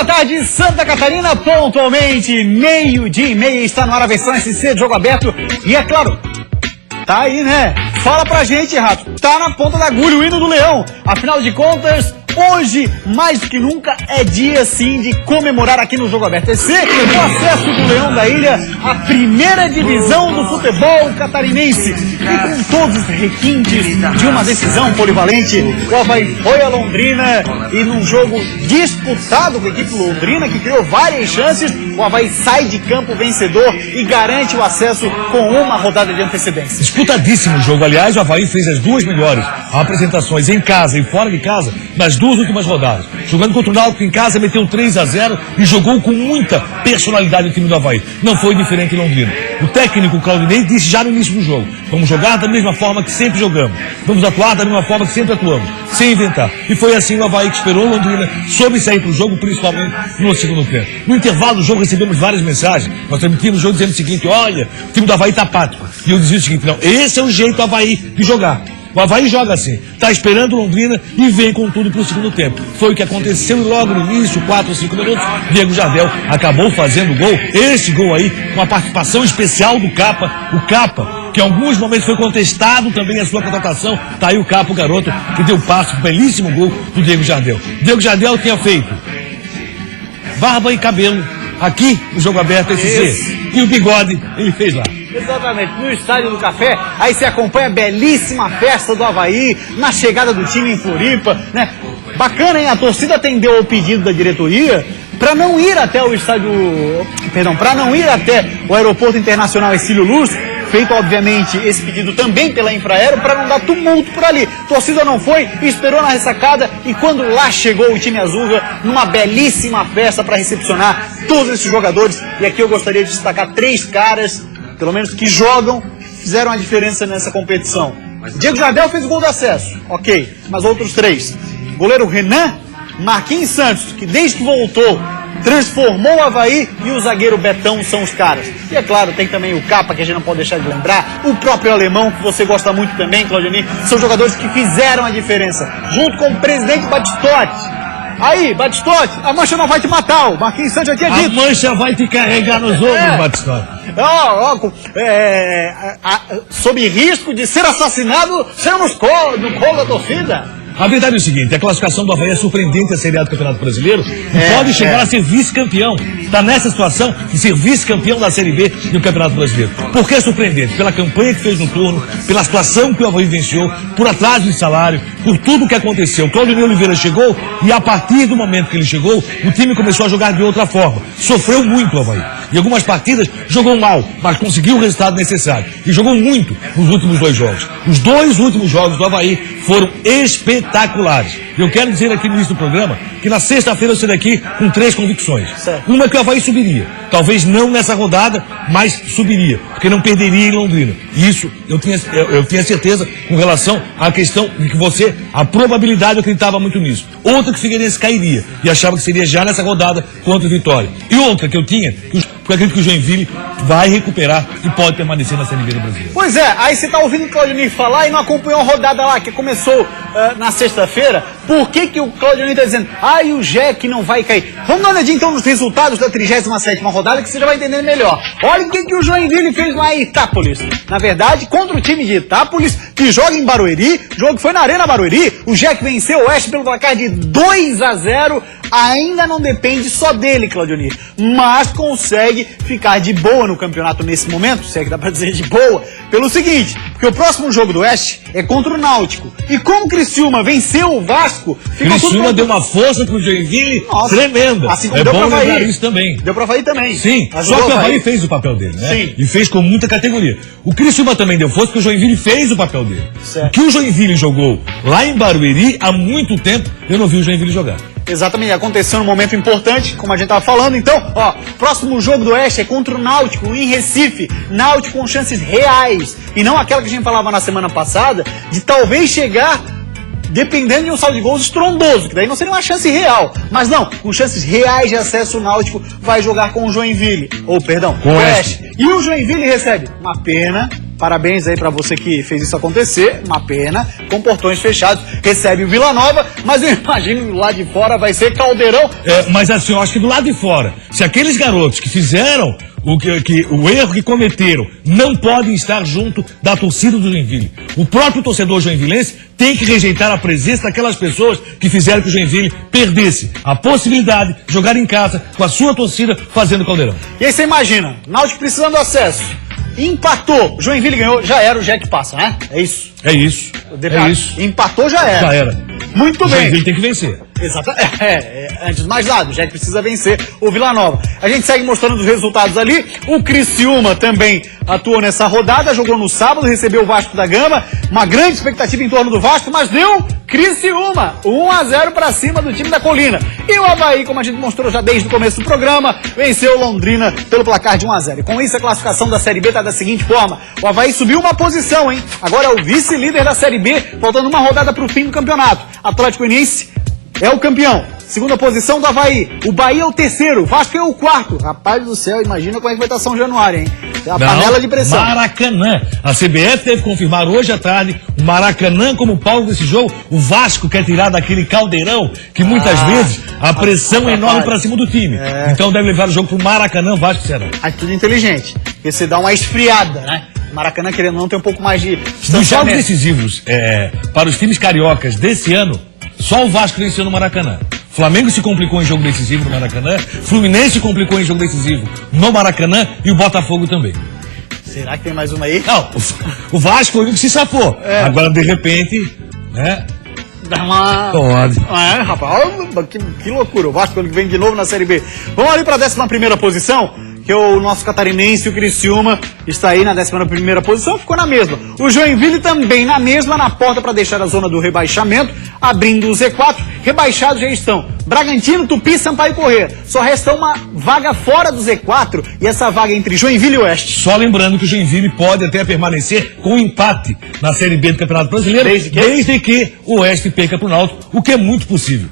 boa tarde, Santa Catarina, pontualmente, 12:30, está no ar a versão SC de Jogo Aberto. E é claro, tá aí, né? Fala pra gente, Rato, tá na ponta da agulha o hino do Leão. Afinal de contas, hoje, mais do que nunca, é dia sim de comemorar aqui no Jogo Aberto SC o acesso do Leão da Ilha à primeira divisão do futebol catarinense. E com todos os requintes de uma decisão polivalente, o Avaí foi a Londrina e num jogo disputado com a equipe Londrina, que criou várias chances, o Avaí sai de campo vencedor e garante o acesso com uma rodada de antecedência. Disputadíssimo o jogo, aliás, o Avaí fez as duas melhores apresentações em casa e fora de casa nas duas últimas rodadas. Jogando contra o Náutico em casa, meteu 3-0 e jogou com muita personalidade o time do Avaí. Não foi diferente em Londrina. O técnico Claudinei disse já no início do jogo: vamos jogar da mesma forma que sempre jogamos. Vamos atuar da mesma forma que sempre atuamos, sem inventar. E foi assim o Avaí que esperou Londrina, soube sair para o jogo, principalmente no segundo tempo. No intervalo do jogo recebemos várias mensagens. Nós transmitimos o jogo dizendo o seguinte: olha, o time do Avaí está apático. E eu dizia o seguinte: não, esse é o jeito do Avaí de jogar. O Avaí joga assim, está esperando Londrina e vem com tudo para o segundo tempo. Foi o que aconteceu logo no início, 4 ou 5 minutos. Diego Jardel acabou fazendo o gol. Esse gol aí, com a participação especial do Capa. O Capa, que em alguns momentos foi contestado também a sua contratação. Tá aí o Capa, o garoto, que deu passe, um belíssimo gol do Diego Jardel. Diego Jardel tinha feito barba e cabelo aqui no Jogo Aberto SC. E o bigode ele fez lá. Exatamente, no Estádio do Café, aí você acompanha a belíssima festa do Avaí, na chegada do time em Floripa, né? Bacana, hein? A torcida atendeu ao pedido da diretoria para não ir até o para não ir até o Aeroporto Internacional Hercílio Luz, feito obviamente esse pedido também pela Infraero, para não dar tumulto por ali. A torcida não foi, esperou na ressacada e quando lá chegou o time azul, numa belíssima festa para recepcionar todos esses jogadores. E aqui eu gostaria de destacar 3 caras, pelo menos que jogam, fizeram a diferença nessa competição. Diego Jardel fez o gol do acesso, ok, mas outros 3. Goleiro Renan, Marquinhos Santos, que desde que voltou, transformou o Avaí, e o zagueiro Betão são os caras. E é claro, tem também o Capa, que a gente não pode deixar de lembrar, o próprio Alemão, que você gosta muito também, Claudinei, são jogadores que fizeram a diferença, junto com o presidente Batistotti. Aí, Batistotti, a mancha não vai te matar, o Marquinhos Santos já tinha dito. A mancha vai te carregar nos ombros, Batistotti. Sob risco de ser assassinado, sermos no colo da torcida. A verdade é o seguinte: a classificação do Avaí é surpreendente a Série A do Campeonato Brasileiro e pode chegar a ser vice-campeão. Está nessa situação de ser vice-campeão da Série B do Campeonato Brasileiro. Por que é surpreendente? Pela campanha que fez no turno, pela situação que o Avaí venceu, por atraso de salário, por tudo o que aconteceu. O Claudinei Oliveira chegou e a partir do momento que ele chegou, o time começou a jogar de outra forma. Sofreu muito o Avaí. Em algumas partidas jogou mal, mas conseguiu o resultado necessário. E jogou muito nos últimos 2 jogos. Os 2 últimos jogos do Avaí foram espetaculares. Eu quero dizer aqui no início do programa que na sexta-feira eu saí daqui com 3 convicções. Certo. Uma é que o Avaí subiria. Talvez não nessa rodada, mas subiria. Porque não perderia em Londrina. E isso eu tinha certeza com relação à questão de que a probabilidade eu acreditava muito nisso. Outra que o Figueirense cairia. E achava que seria já nessa rodada contra o Vitória. E outra que eu tinha, porque eu acredito que o Joinville vai recuperar e pode permanecer na Série B do Brasil. Pois é, aí você tá ouvindo o Claudinei falar e não acompanhou a rodada lá, que começou na sexta-feira. Por que o Claudinei tá dizendo, e o Jack não vai cair? Vamos dar uma olhadinha então nos resultados da 37ª rodada, que você já vai entender melhor. Olha o que o Joinville fez lá em Itápolis. Na verdade, contra o time de Itápolis, que joga em Barueri, jogo que foi na Arena Barueri, o Jack venceu o Oeste pelo placar de 2-0. Ainda não depende só dele, Claudinei, mas consegue ficar de boa no campeonato nesse momento, se é que dá pra dizer de boa, pelo seguinte, porque o próximo jogo do Oeste é contra o Náutico. E como o Criciúma venceu o Vasco, Criciúma deu uma força pro Joinville tremenda. Assim é bom lembrar isso também. Deu pra Avaí também. Sim, só que o Avaí fez o papel dele, né? Sim. E fez com muita categoria. O Criciúma também deu força porque o Joinville fez o papel dele. Certo. O que o Joinville jogou lá em Barueri, há muito tempo, eu não vi o Joinville jogar. Exatamente, aconteceu num momento importante, como a gente estava falando. Então, próximo jogo do Oeste é contra o Náutico, em Recife. Náutico com chances reais, e não aquela que a gente falava na semana passada, de talvez chegar, dependendo de um saldo de gols estrondoso, que daí não seria uma chance real. Mas não, com chances reais de acesso, o Náutico vai jogar com o Joinville, com o Oeste. E o Joinville recebe uma pena Parabéns aí pra você que fez isso acontecer. Uma pena, com portões fechados. Recebe o Vila Nova, mas eu imagino que lá de fora vai ser caldeirão. Mas assim, eu acho que do lado de fora, se aqueles garotos que fizeram o erro que cometeram não podem estar junto da torcida do Joinville. O próprio torcedor joinvilense tem que rejeitar a presença daquelas pessoas que fizeram que o Joinville perdesse a possibilidade de jogar em casa com a sua torcida fazendo caldeirão. E aí você imagina, Náutico precisando do acesso, empatou, Joinville ganhou, já era, o Jack passa, né? É isso. É isso. É isso. Empatou, já era. Já era. Muito O bem. Joinville tem que vencer. Exatamente. Antes de mais nada, o Jack precisa vencer o Vila Nova. A gente segue mostrando os resultados ali. O Criciúma também atuou nessa rodada, jogou no sábado, recebeu o Vasco da Gama. Uma grande expectativa em torno do Vasco, mas deu Criciúma, 1-0 para cima do time da Colina. E o Avaí, como a gente mostrou já desde o começo do programa, venceu o Londrina pelo placar de 1-0. E com isso a classificação da Série B está da seguinte forma: o Avaí subiu uma posição, hein? Agora é o vice-líder da Série B, faltando uma rodada para o fim do campeonato. Atlético Goianiense é o campeão. Segunda posição do Avaí. O Bahia é o terceiro. O Vasco é o quarto. Rapaz do céu, imagina como é que vai estar São Januário, hein? É a panela de pressão. Maracanã. A CBF deve confirmar hoje à tarde o Maracanã como palco desse jogo. O Vasco quer tirar daquele caldeirão que muitas vezes a pressão é enorme para cima do time. Então deve levar o jogo pro Maracanã, Vasco será. Atitude inteligente. Porque você dá uma esfriada, né? Maracanã, querendo ou não, tem um pouco mais de Dos jogos decisivos para os times cariocas desse ano, só o Vasco venceu no Maracanã. Flamengo se complicou em jogo decisivo no Maracanã, Fluminense se complicou em jogo decisivo no Maracanã e o Botafogo também. Será que tem mais uma aí? Não, o Vasco foi o que se safou. Agora, de repente, né? Dá uma... Pode. Rapaz, que loucura. O Vasco vem de novo na Série B. Vamos ali para a 11ª posição, que o nosso catarinense, o Criciúma, está aí na 11ª posição, ficou na mesma. O Joinville também na mesma, na porta para deixar a zona do rebaixamento, abrindo o Z4. Rebaixados já estão Bragantino, Tupi, Sampaio Corrêa. Só resta uma vaga fora do Z4 e essa vaga entre Joinville e Oeste. Só lembrando que o Joinville pode até permanecer com empate na Série B do Campeonato Brasileiro, desde que o Oeste perca para o Náutico, o que é muito possível.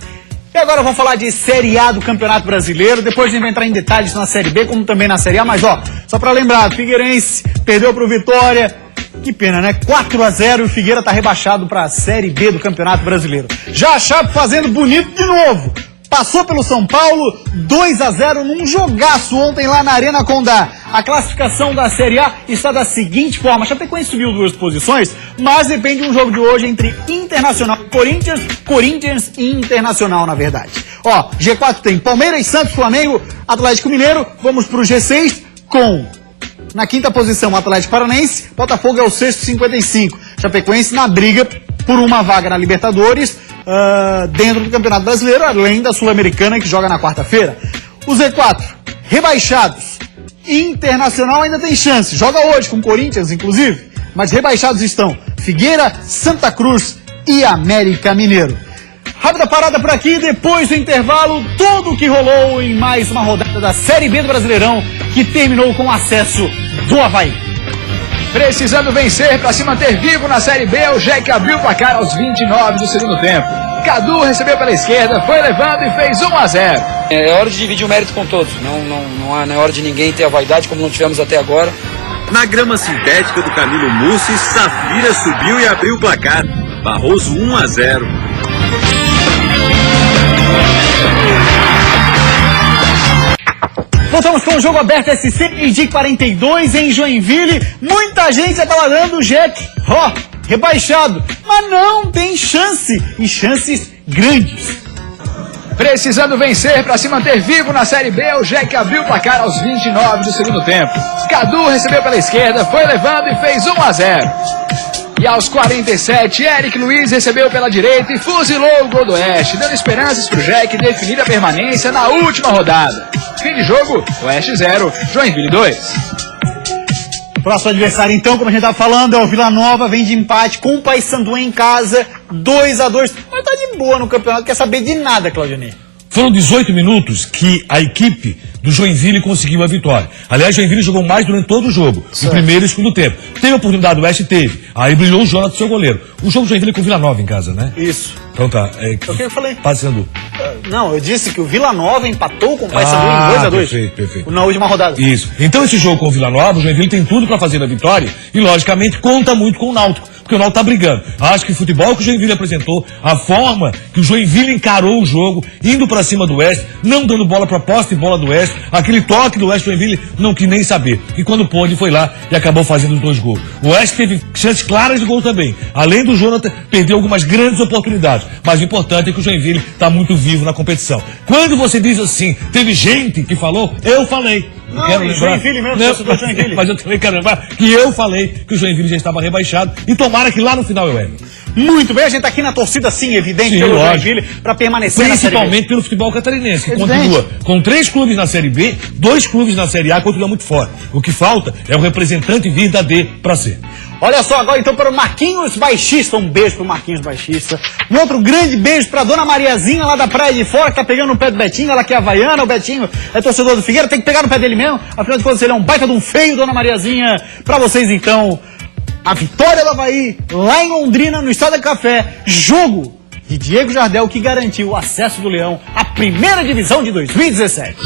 E agora vamos falar de Série A do Campeonato Brasileiro, depois a gente vai entrar em detalhes na Série B, como também na Série A, mas ó, só pra lembrar, Figueirense perdeu pro Vitória, que pena, né? 4-0 e o Figueira tá rebaixado pra Série B do Campeonato Brasileiro. Já a Chape fazendo bonito de novo, passou pelo São Paulo, 2-0 num jogaço ontem lá na Arena Condá. A classificação da Série A está da seguinte forma: a Chapecoense subiu 2 posições, mas depende de um jogo de hoje entre Internacional e Corinthians e Internacional, na verdade. Ó, G4 tem Palmeiras, Santos, Flamengo, Atlético Mineiro. Vamos pro G6 com, na 5ª posição, Atlético Paranaense, Botafogo é o 6º, 55. Chapecoense na briga por uma vaga na Libertadores, dentro do Campeonato Brasileiro, além da Sul-Americana, que joga na quarta-feira. O Z4, rebaixados. Internacional ainda tem chance, joga hoje com Corinthians, inclusive, mas rebaixados estão Figueira, Santa Cruz e América Mineiro. Rápida parada por aqui, depois do intervalo, tudo o que rolou em mais uma rodada da Série B do Brasileirão, que terminou com o acesso do Avaí. Precisando vencer para se manter vivo na Série B, o Jack abriu o placar aos 29 do segundo tempo. Cadu recebeu pela esquerda, foi levando e fez 1-0. É hora de dividir o mérito com todos, não é hora de ninguém ter a vaidade como não tivemos até agora. Na grama sintética do Camilo Mussi, Safira subiu e abriu o placar. Barroso 1-0. Voltamos com o jogo aberto SC de 42 em Joinville. Muita gente abalando o Jack. Rebaixado. Mas não tem chance. E chances grandes. Precisando vencer para se manter vivo na Série B, o Jack abriu o placar aos 29 do segundo tempo. Cadu recebeu pela esquerda, foi levando e fez 1-0. E aos 47, Eric Luiz recebeu pela direita e fuzilou o gol do Oeste, dando esperanças para o Jack definir a permanência na última rodada. Fim de jogo, Oeste 0, Joinville 2. Próximo adversário, então, como a gente estava falando, é o Vila Nova, vem de empate com o Paysandu em casa, 2-2. Mas tá de boa no campeonato, quer saber de nada, Claudionei. Foram 18 minutos que a equipe do Joinville conseguiu a vitória. Aliás, o Joinville jogou mais durante todo o jogo, o primeiro e o segundo tempo. Teve a oportunidade, o Oeste teve. Aí brilhou o Jonathan, seu goleiro. O jogo do Joinville é com o Vila Nova em casa, né? Isso. Então tá. O que eu falei? Paysandu. Não, eu disse que o Vila Nova empatou com o Paysandu em 2-2. Perfeito. Na última rodada. Isso. Então esse jogo com o Vila Nova, o Joinville tem tudo pra fazer a vitória e, logicamente, conta muito com o Náutico, porque o Náutico tá brigando. Acho que o futebol que o Joinville apresentou, a forma que o Joinville encarou o jogo, indo pra cima do Oeste, não dando bola pra poste e bola do Oeste, aquele toque do Oeste, o Joinville não quis nem saber. E quando pôde, foi lá e acabou fazendo os 2 gols. O Oeste teve chances claras de gol também. Além do Jonathan, perdeu algumas grandes oportunidades. Mas o importante é que o Joinville tá muito vivo na competição. Quando você diz assim, teve gente que falou, eu falei. Não, quero lembrar, Joinville mesmo, torcedor do Joinville. mas eu também quero lembrar que eu falei que o Joinville já estava rebaixado e tomara que lá no final eu erre. Muito bem, a gente tá aqui na torcida, sim, evidente, Sim, pelo lógico. Joinville, pra permanecer na Série B. Principalmente pelo futebol catarinense, que Evidente. continua com 3 clubes na Série B, 2 clubes na Série A, continua muito forte. O que falta é o representante vir da D pra C. Olha só, agora então para o Marquinhos Baixista, um beijo pro Marquinhos Baixista. Um outro grande beijo pra Dona Mariazinha lá da Praia de Fora, que tá pegando no pé do Betinho, ela que é havaiana, o Betinho é torcedor do Figueira, tem que pegar no pé dele mesmo, afinal de contas ele é um baita de um feio, Dona Mariazinha. Pra vocês então, a vitória do Avaí, lá em Londrina, no Estádio do Café, jogo de Diego Jardel, que garantiu o acesso do Leão à primeira divisão de 2017.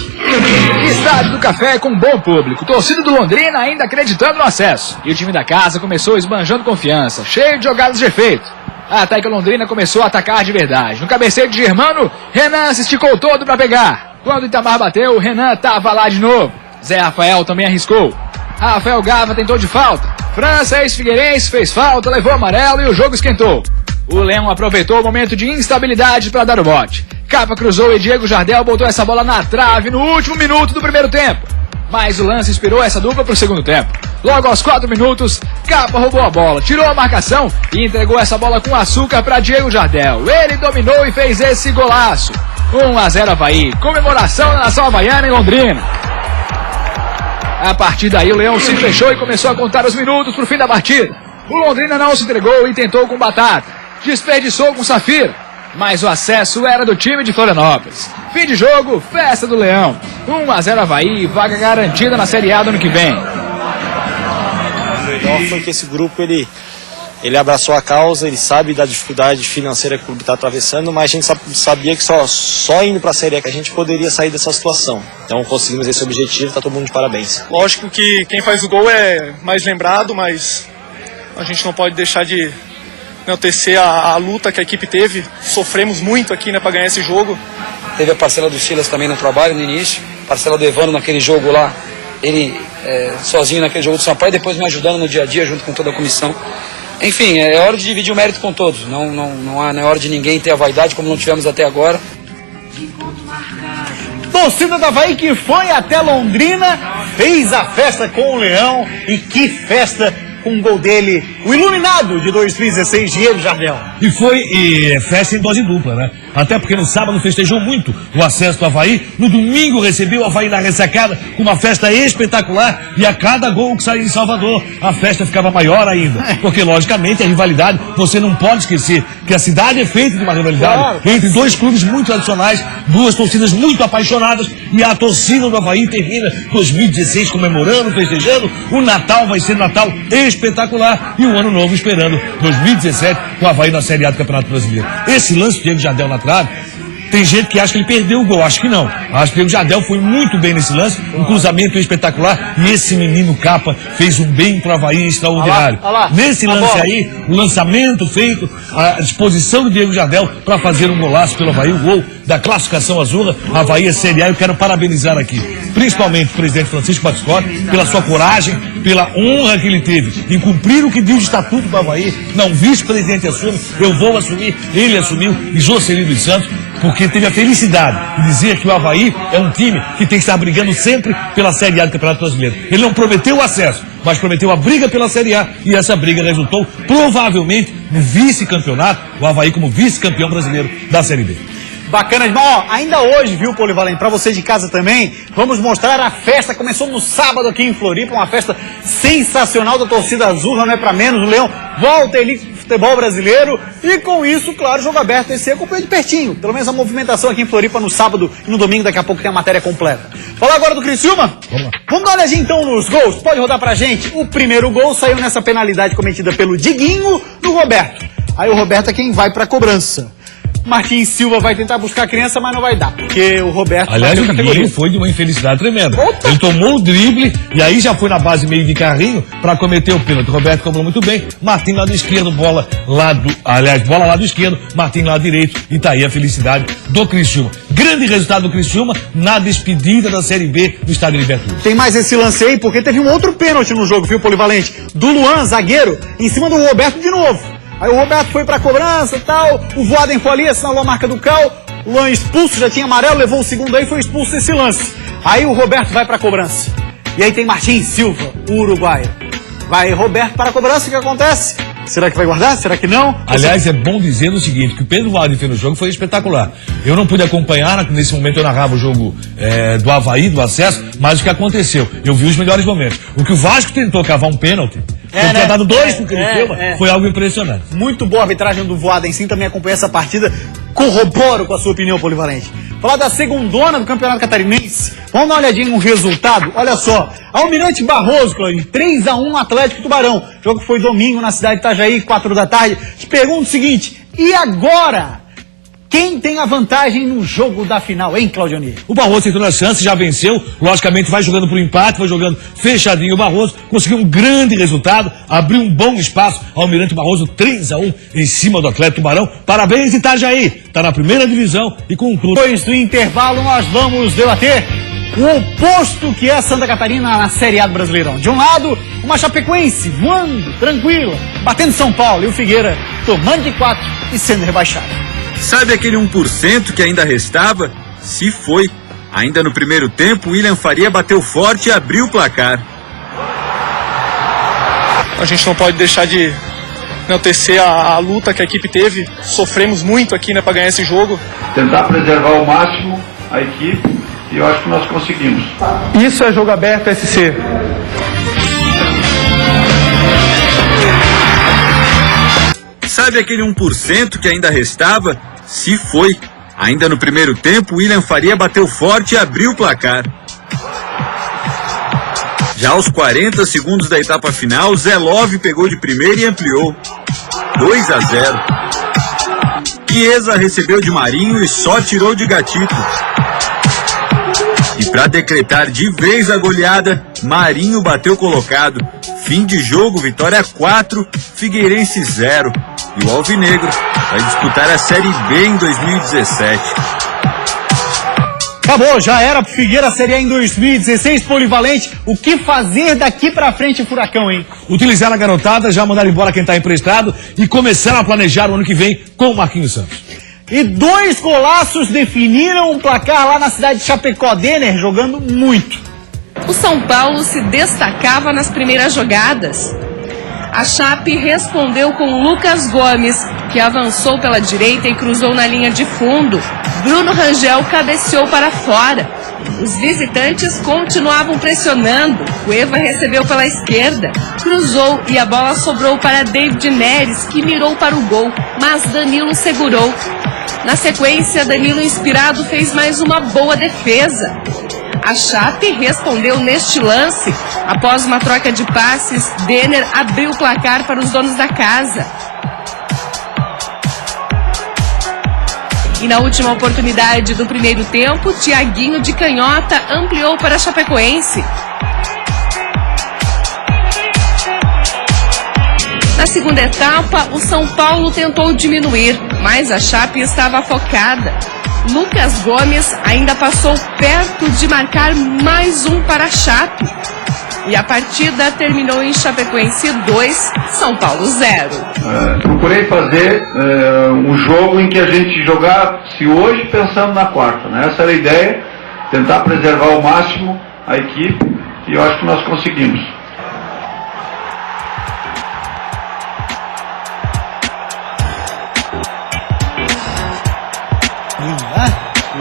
Estádio do Café com bom público. Torcida do Londrina ainda acreditando no acesso. E o time da casa começou esbanjando confiança, cheio de jogadas de efeito. Até que o Londrina começou a atacar de verdade. No cabeceio de Germano, Renan se esticou todo pra pegar. Quando o Itamar bateu, o Renan tava lá de novo. Zé Rafael também arriscou. Rafael Gava tentou de falta. França, ex-figueirense, fez falta, levou amarelo e o jogo esquentou. O Leão aproveitou o momento de instabilidade para dar o bote. Capa cruzou e Diego Jardel botou essa bola na trave no último minuto do primeiro tempo. Mas o lance inspirou essa dupla para o segundo tempo. Logo aos 4 minutos, Capa roubou a bola, tirou a marcação e entregou essa bola com açúcar para Diego Jardel. Ele dominou e fez esse golaço. 1-0 Avaí. Comemoração da nação havaiana em Londrina. A partir daí o Leão se fechou e começou a contar os minutos para o fim da partida. O Londrina não se entregou e tentou com Batata. Desperdiçou com Safira, mas o acesso era do time de Florianópolis. Fim de jogo, festa do Leão. 1-0 Avaí, vaga garantida na Série A do ano que vem. O melhor foi que esse grupo ele abraçou a causa, ele sabe da dificuldade financeira que o clube está atravessando, mas a gente sabia que só indo para a Série A que a gente poderia sair dessa situação. Então conseguimos esse objetivo, está todo mundo de parabéns. Lógico que quem faz o gol é mais lembrado, mas a gente não pode deixar de enaltecer a luta que a equipe teve. Sofremos muito aqui, para ganhar esse jogo. Teve a parcela do Silas também no trabalho no início, parcela do Evandro naquele jogo lá, ele sozinho naquele jogo do Sampaio, e depois me ajudando no dia a dia junto com toda a comissão. Enfim, é hora de dividir o mérito com todos, não é hora de ninguém ter a vaidade como não tivemos até agora. Torcida do Avaí que foi até Londrina, fez a festa com o Leão, e que festa com o gol dele, o iluminado de 2016, Diego Jardel. E foi festa em dose dupla, né? Até porque no sábado festejou muito o acesso do Avaí, no domingo recebeu o Avaí na ressacada com uma festa espetacular, e a cada gol que saía em Salvador, a festa ficava maior ainda. Porque, logicamente, a rivalidade, você não pode esquecer que a cidade é feita de uma rivalidade entre 2 clubes muito tradicionais, 2 torcidas muito apaixonadas, e a torcida do Avaí termina 2016 comemorando, festejando. O Natal vai ser Natal espetacular, e o Ano Novo esperando 2017 com o Avaí na Série A do Campeonato Brasileiro. Esse lance do Diego Jardel na trave, tem gente que acha que ele perdeu o gol, acho que não. Acho que o Diego Jardel foi muito bem nesse lance, um cruzamento espetacular, e esse menino Capa fez um bem pro Avaí extraordinário. Nesse lance aí, o lançamento feito, a disposição do Diego Jardel para fazer um golaço pelo Avaí, o gol da classificação azul, Avaí é Série A. Eu quero parabenizar aqui, principalmente o presidente Francisco Batiscotti, pela sua coragem, pela honra que ele teve em cumprir o que diz o estatuto do Avaí. Não, vice-presidente assume, eu vou assumir, ele assumiu, e Jocelyn dos Santos, porque teve a felicidade de dizer que o Avaí é um time que tem que estar brigando sempre pela Série A do Campeonato Brasileiro. Ele não prometeu o acesso, mas prometeu a briga pela Série A, e essa briga resultou provavelmente no vice-campeonato, o Avaí como vice-campeão brasileiro da Série B. Bacana demais. Ó, ainda hoje, viu, Polivalente, pra você de casa também, vamos mostrar a festa. Começou no sábado aqui em Floripa, uma festa sensacional da torcida azul, não é pra menos. O Leão volta ali pro futebol brasileiro, e com isso, claro, o jogo aberto esse acompanha de pertinho. Pelo menos a movimentação aqui em Floripa no sábado e no domingo, daqui a pouco tem a matéria completa. Falar agora do Criciúma? Vamos lá. Vamos dar uma olhadinha então nos gols. Pode rodar pra gente? O primeiro gol saiu nessa penalidade cometida pelo Diguinho no Roberto. Aí o Roberto é quem vai pra cobrança. Martins Silva vai tentar buscar a criança, mas não vai dar, porque o Roberto... Aliás, bateu o categoria. Guilherme foi de uma infelicidade tremenda. Puta. Ele tomou o drible e aí já foi na base meio de carrinho para cometer o pênalti. O Roberto cobrou muito bem. Martim lado esquerdo, bola lado esquerdo, Martim lado direito. E tá aí a felicidade do Criciúma. Grande resultado do Criciúma na despedida da Série B do Estádio Libertadores. Tem mais esse lance aí, porque teve um outro pênalti no jogo, viu, Polivalente? Do Luan, zagueiro, em cima do Roberto de novo. Aí o Roberto foi pra cobrança e tal, o Voaden foi ali, assinalou a marca do Cal, o Luan expulso, já tinha amarelo, levou o segundo aí, foi expulso desse lance. Aí o Roberto vai pra cobrança. E aí tem Martins Silva, o uruguaio. Vai Roberto para a cobrança, o que acontece? Será que vai guardar? Será que não? Aliás, é bom dizer o seguinte, que o Pedro Voaden fez no jogo foi espetacular. Eu não pude acompanhar, nesse momento eu narrava o jogo do Avaí, do acesso, mas o que aconteceu? Eu vi os melhores momentos. O que o Vasco tentou cavar um pênalti, ele tinha dado 2 pro Criciúma, foi algo impressionante. Muito boa a arbitragem do Voaden, sim, também acompanhei essa partida, corroboro com a sua opinião, Polivalente. Falar da segundona do Campeonato Catarinense, vamos dar uma olhadinha no resultado, olha só, Almirante Barroso, Claudinho, 3-1 Atlético Tubarão, o jogo foi domingo na cidade de Itajaí, 4 da tarde, te pergunto o seguinte, e agora? Quem tem a vantagem no jogo da final, hein, Claudioni? O Barroso entrou na chance, já venceu, logicamente vai jogando pro empate, vai jogando fechadinho o Barroso, conseguiu um grande resultado, abriu um bom espaço, Almirante Barroso 3-1 em cima do Atlético Tubarão, parabéns Itajaí, tá na primeira divisão e com tudo. Depois do intervalo nós vamos debater o oposto que é Santa Catarina na Série A do Brasileirão. De um lado, uma Chapecoense voando, tranquila, batendo São Paulo e o Figueira tomando de 4 e sendo rebaixado. Sabe aquele 1% que ainda restava? Se foi. Ainda no primeiro tempo, William Faria bateu forte e abriu o placar. A gente não pode deixar de enaltecer a luta que a equipe teve. Sofremos muito aqui, né, para ganhar esse jogo. Tentar preservar ao máximo a equipe e eu acho que nós conseguimos. Isso é jogo aberto, SC. Sabe aquele 1% que ainda restava? Se foi. Ainda no primeiro tempo, William Faria bateu forte e abriu o placar. Já aos 40 segundos da etapa final, Zé Love pegou de primeira e ampliou. 2-0. Chiesa recebeu de Marinho e só tirou de Gatito. E para decretar de vez a goleada, Marinho bateu colocado. Fim de jogo, Vitória 4, Figueirense 0. E o Alvinegro vai disputar a Série B em 2017. Acabou, já era pro Figueira a Série A em 2016, Polivalente. O que fazer daqui pra frente, Furacão, hein? Utilizar a garotada, já mandar embora quem tá emprestado e começar a planejar o ano que vem com o Marquinhos Santos. E 2 golaços definiram o placar lá na cidade de Chapecó. Denner jogando muito. O São Paulo se destacava nas primeiras jogadas. A Chape respondeu com Lucas Gomes, que avançou pela direita e cruzou na linha de fundo. Bruno Rangel cabeceou para fora. Os visitantes continuavam pressionando. Cueva recebeu pela esquerda, cruzou e a bola sobrou para David Neres, que mirou para o gol, mas Danilo segurou. Na sequência, Danilo inspirado fez mais uma boa defesa. A Chape respondeu neste lance. Após uma troca de passes, Denner abriu o placar para os donos da casa. E na última oportunidade do primeiro tempo, Thiaguinho de canhota ampliou para a Chapecoense. Na segunda etapa, o São Paulo tentou diminuir, mas a Chape estava focada. Lucas Gomes ainda passou perto de marcar mais um para a Chape. E a partida terminou em Chapecoense 2, São Paulo 0. Procurei fazer um jogo em que a gente jogasse hoje pensando na quarta, né? Essa era a ideia, tentar preservar ao máximo a equipe e eu acho que nós conseguimos.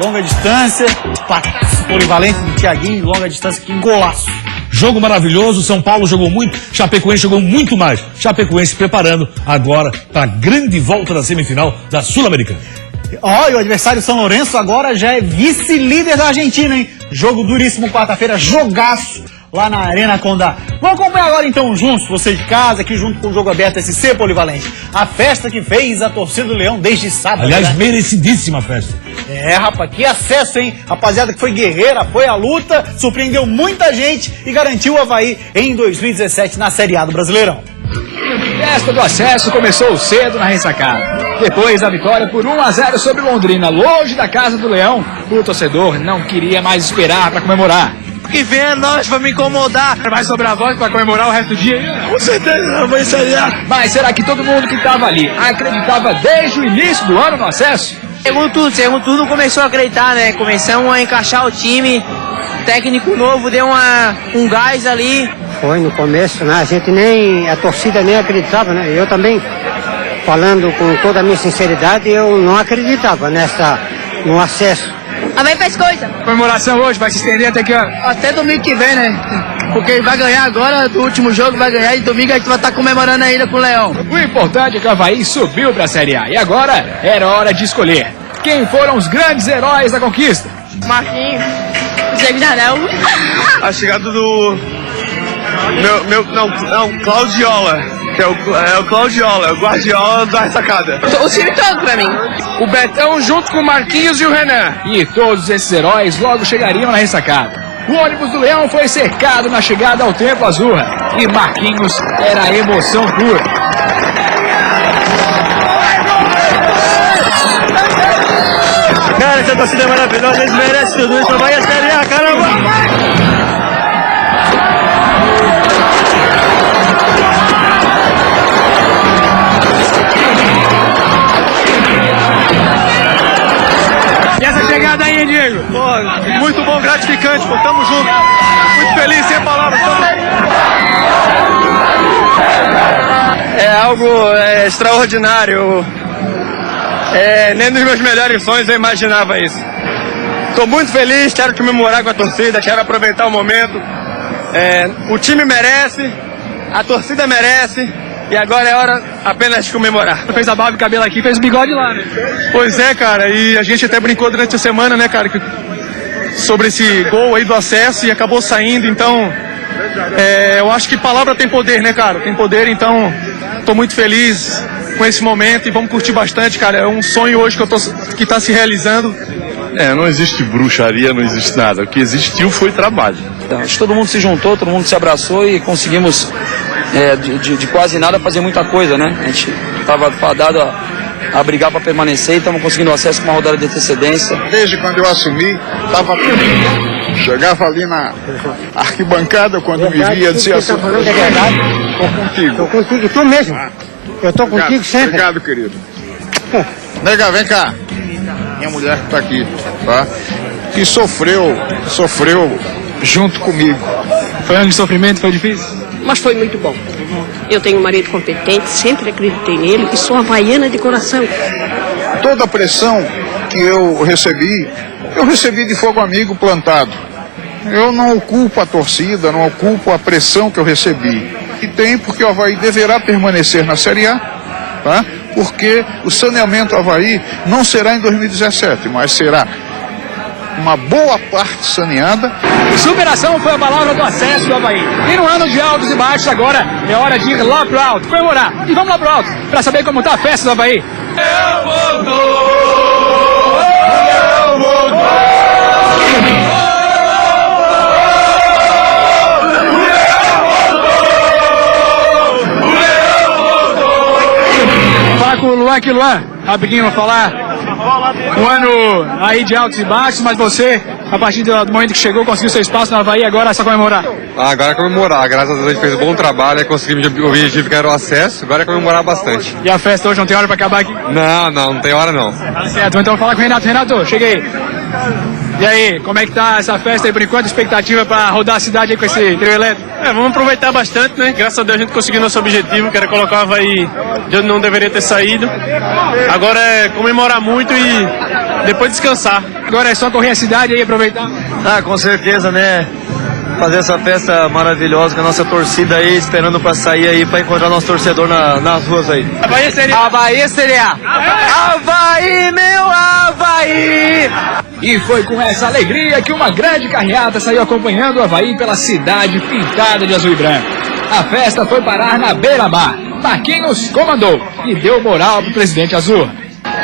Longa distância, pataço polivalente do Thiaguinho, longa distância, que golaço. Jogo maravilhoso, São Paulo jogou muito, Chapecoense jogou muito mais. Chapecoense preparando agora para a grande volta da semifinal da Sul-Americana. Ó, e o adversário São Lourenço agora já é vice-líder da Argentina, hein? Jogo duríssimo quarta-feira, jogaço. lá na Arena Condá. Vamos acompanhar agora então juntos, você de casa, aqui junto com o Jogo Aberto SC Polivalente. A festa que fez a torcida do Leão desde sábado. Aliás, né? merecidíssima festa. É, rapaz, que acesso, hein? Rapaziada que foi guerreira, foi à luta, surpreendeu muita gente e garantiu o Avaí em 2017 na Série A do Brasileirão. A festa do acesso começou cedo na ressacada. Depois da vitória por 1-0 sobre Londrina, longe da casa do Leão, o torcedor não queria mais esperar para comemorar. Que venha nós pra me incomodar. Vai sobrar voz para comemorar o resto do dia? Com certeza, vai ensaiar. Mas será que todo mundo que estava ali acreditava desde o início do ano no acesso? Segundo tudo começou a acreditar, né? Começamos a encaixar o time. Técnico novo deu um gás ali. Foi no começo, né? A torcida nem acreditava, né? Eu também, falando com toda a minha sinceridade, eu não acreditava no acesso. Avaí faz coisa. Comemoração hoje vai se estender até que ano? Até domingo que vem, né? Porque ele vai ganhar agora, do último jogo vai ganhar e domingo a gente vai estar comemorando ainda com o Leão. O importante é que o Avaí subiu para a Série A e agora era hora de escolher quem foram os grandes heróis da conquista. Marquinhos, Diego Janel. A chegada do... Claudiola. Que é o Claudiola, é o Guardiola da ressacada. O time todo pra mim. O Betão junto com o Marquinhos e o Renan. E todos esses heróis logo chegariam na ressacada. O ônibus do Leão foi cercado na chegada ao Templo Azurra. E Marquinhos era a emoção pura. Cara, essa torcida é maravilhosa, eles merecem tudo isso. Vai a Série A, caramba! E essa chegada aí, Diego? Pô, muito bom, gratificante, pô, tamo junto. Muito feliz, sem palavras. É algo extraordinário. Nem nos meus melhores sonhos eu imaginava isso. Estou muito feliz, quero comemorar com a torcida, quero aproveitar o momento. O time merece, a torcida merece. E agora é hora apenas de comemorar. Fez a barba e o cabelo aqui, fez o bigode lá, né? Pois é, cara, e a gente até brincou durante a semana, né, cara, sobre esse gol aí do acesso e acabou saindo, então eu acho que palavra tem poder, né, cara, tem poder, então tô muito feliz com esse momento e vamos curtir bastante, cara, é um sonho hoje que tá se realizando. Não existe bruxaria, não existe nada, o que existiu foi trabalho. Então, acho que todo mundo se juntou, todo mundo se abraçou e conseguimos de quase nada fazer muita coisa, né? A gente estava fadado a brigar para permanecer e estamos conseguindo acesso com uma rodada de antecedência. Desde quando eu assumi, chegava ali na arquibancada quando me via, dizia assim, tô contigo. Tô contigo, tu mesmo. Eu tô contigo sempre. Obrigado, querido. Nega, vem cá. Minha mulher que tá aqui, tá? Que sofreu junto comigo. Foi ano de sofrimento, foi difícil? Mas foi muito bom. Eu tenho um marido competente, sempre acreditei nele e sou havaiana de coração. Toda a pressão que eu recebi de fogo amigo plantado. Eu não culpo a torcida, não culpo a pressão que eu recebi. E tem porque o Avaí deverá permanecer na Série A, tá? Porque o saneamento Avaí não será em 2017, mas será uma boa parte saneada. Superação foi a palavra do acesso do Avaí. E no ano de altos e baixos agora é hora de ir lá pro alto, comemorar. E vamos lá pro alto para saber como tá a festa do Avaí. Fala com o Luan aqui, Luan. Rapidinho, vou falar. Um ano aí de altos e baixos, mas você, a partir do momento que chegou, conseguiu seu espaço no Avaí, agora é só comemorar. Agora é comemorar, graças a Deus a gente fez um bom trabalho, conseguimos o objetivo que era o acesso, agora é comemorar bastante. E a festa hoje não tem hora pra acabar aqui? Não tem hora não. Tá certo, então vou falar com o Renato. Renato, cheguei. E aí, como é que tá essa festa aí por enquanto? Expectativa pra rodar a cidade aí com esse trio elétrico? Vamos aproveitar bastante, né? Graças a Deus a gente conseguiu nosso objetivo, que era colocar o Avaí de onde não deveria ter saído. Agora é comemorar muito e depois descansar. Agora é só correr a cidade aí e aproveitar? Com certeza, né? Fazer essa festa maravilhosa com a nossa torcida aí, esperando pra sair aí, pra encontrar nosso torcedor nas ruas aí. Avaí Série A! Avaí Série A! Avaí, meu Avaí! E foi com essa alegria que uma grande carreata saiu acompanhando o Avaí pela cidade pintada de azul e branco. A festa foi parar na beira-mar. Marquinhos comandou e deu moral pro presidente azul.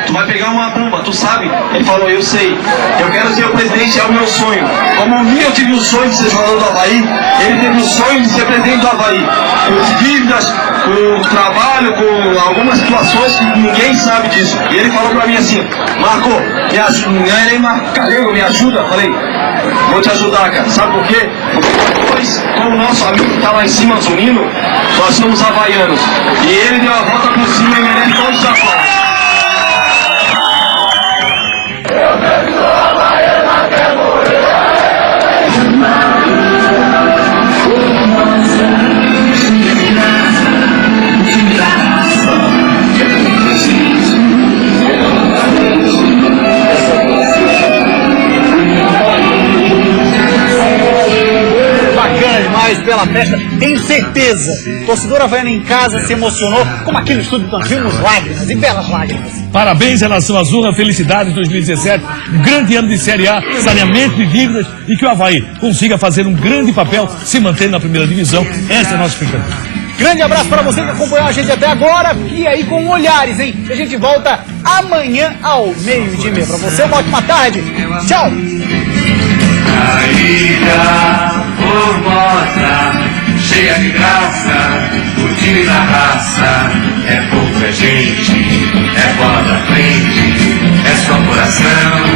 Tu vai pegar uma bomba, tu sabe? Ele falou, eu sei. Eu quero ser o presidente, é o meu sonho. Como o Nil teve o sonho de ser jogador do Avaí, ele teve o sonho de ser presidente do Avaí. Com dívidas, com trabalho, com algumas situações que ninguém sabe disso. E ele falou pra mim assim, Marco, me ajuda, me ajuda. Falei, vou te ajudar, cara. Sabe por quê? Porque depois, como o nosso amigo que tá lá em cima, Zunino, nós somos havaianos. E ele deu a volta por cima e merece todos os aplausos. Bacana demais pela festa, tenho certeza. Torcedor havaiano em casa se emocionou, como aqui no estúdio nós vimos lágrimas e belas lágrimas. Parabéns à Nação Azul, felicidades 2017, um grande ano de Série A, saneamento de dívidas e que o Avaí consiga fazer um grande papel, se mantendo na primeira divisão. Essa é a nossa expectativa. Grande abraço para você que acompanhou a gente até agora. E aí com Olhares, hein? A gente volta amanhã ao 12:30. Para você, uma ótima tarde. Tchau. A ilha formosa, cheia de graça, o time da raça. É pouco, é gente, é bola da frente, é só coração.